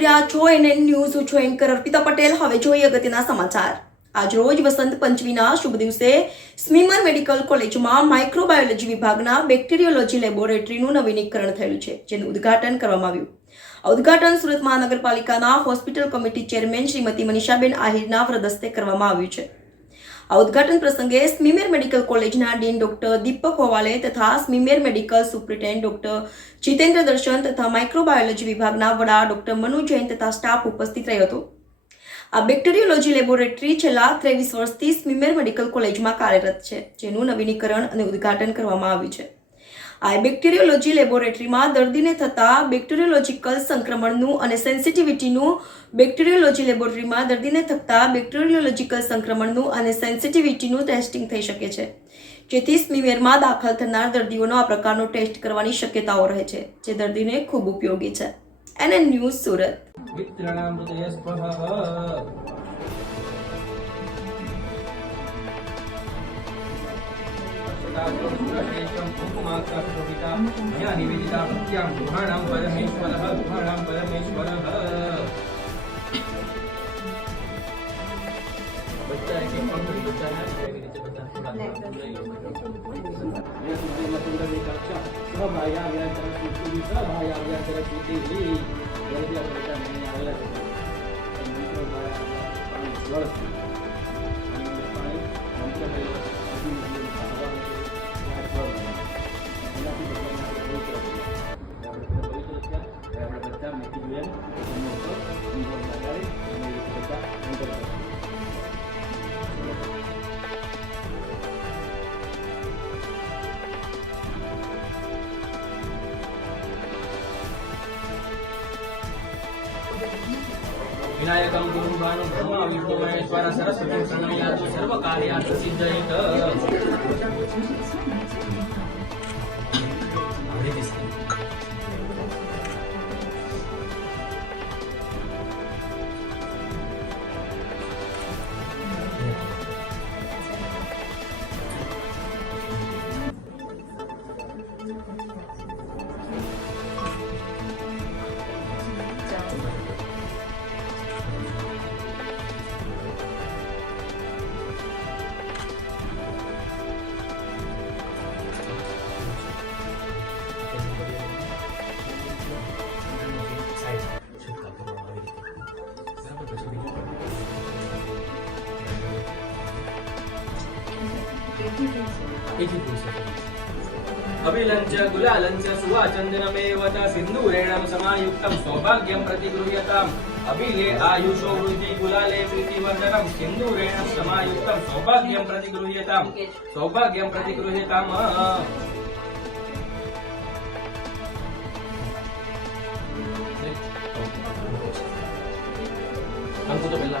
જોઈ રહ્યા છો એનએન ન્યૂઝ. હું છું એન્કર અર્પિતા પટેલ. હવે જોઈએ અગત્યના સમાચાર. આજ રોજ વસંત પંચમીના શુભ દિવસે સ્મીમર મેડિકલ કોલેજમાં માઇક્રોબાયોલોજી વિભાગના બેક્ટેરિયોલોજી લેબોરેટરીનું નવીનીકરણ થયું છે, જેનું ઉદ્ઘાટન કરવામાં આવ્યું. આ ઉદ્ઘાટન સુરત મહાનગરપાલિકાના હોસ્પિટલ કમિટી ચેરમેન શ્રીમતી મનીષાબેન આહિરના વરદસ્તે કરવામાં આવ્યું છે. આ ઉદ્ઘાટન પ્રસંગે સ્મીમેર મેડિકલ કોલેજના ડીન ડોક્ટર દીપક હોવાલે તથા SMIMER medical superintendent doctor Jitendra દર્શન તથા માઇક્રોબાયોલોજી વિભાગના વડા ડોક્ટર મનુ જૈન તથા સ્ટાફ ઉપસ્થિત રહ્યો હતો. આ બેક્ટેરિયોલોજી લેબોરેટરી છેલ્લા 23 વર્ષથી સ્મીમેર મેડિકલ કોલેજમાં કાર્યરત છે, જેનું નવીનીકરણ અને ઉદ્ઘાટન કરવામાં આવ્યું છે. આ બેક્ટેરિયોલોજી લેબોરેટરીમાં દર્દીને થતા બેક્ટેરિયોલોજીકલ સંક્રમણનું અને સેન્સિટિવિટીનું બેક્ટેરિયોલોજી લેબોરેટરીમાં દર્દીને થતા બેક્ટેરિયોલોજીકલ સંક્રમણનું અને સેન્સિટિવિટીનું ટેસ્ટિંગ થઈ શકે છે, જેથી સ્મીમેરમાં દાખલ થનાર દર્દીઓનો આ પ્રકારનો ટેસ્ટ કરવાની શક્યતાઓ રહે છે, જે દર્દીને ખૂબ ઉપયોગી છે. NN news Surat. मया निवेदिता भक्त्यां गुहाणां परमेश्वरः गुहाणां परमेश्वरः. बच्चा एक पंक्ति बच्चा है नीचे बच्चा विनायकं गुरुं भानुं ब्रह्मा विष्णु महेश्वर सरस्वती प्रणम्यात् सर्वकार्यात् सिद्धयेत्. अभिलञ्च गुलालञ्च सुवाचन्दनमेव च सिन्दूरेण समायुक्तं सौभाग्यं प्रतिगृह्यताम्. अभिले आयुषो वृद्धि गुलाले प्रीतिवर्धनं सिन्दूरेण समायुक्तं सौभाग्यं प्रतिगृह्यताम्. सौभाग्यं प्रतिगृह्यताम्. हमको तो मिला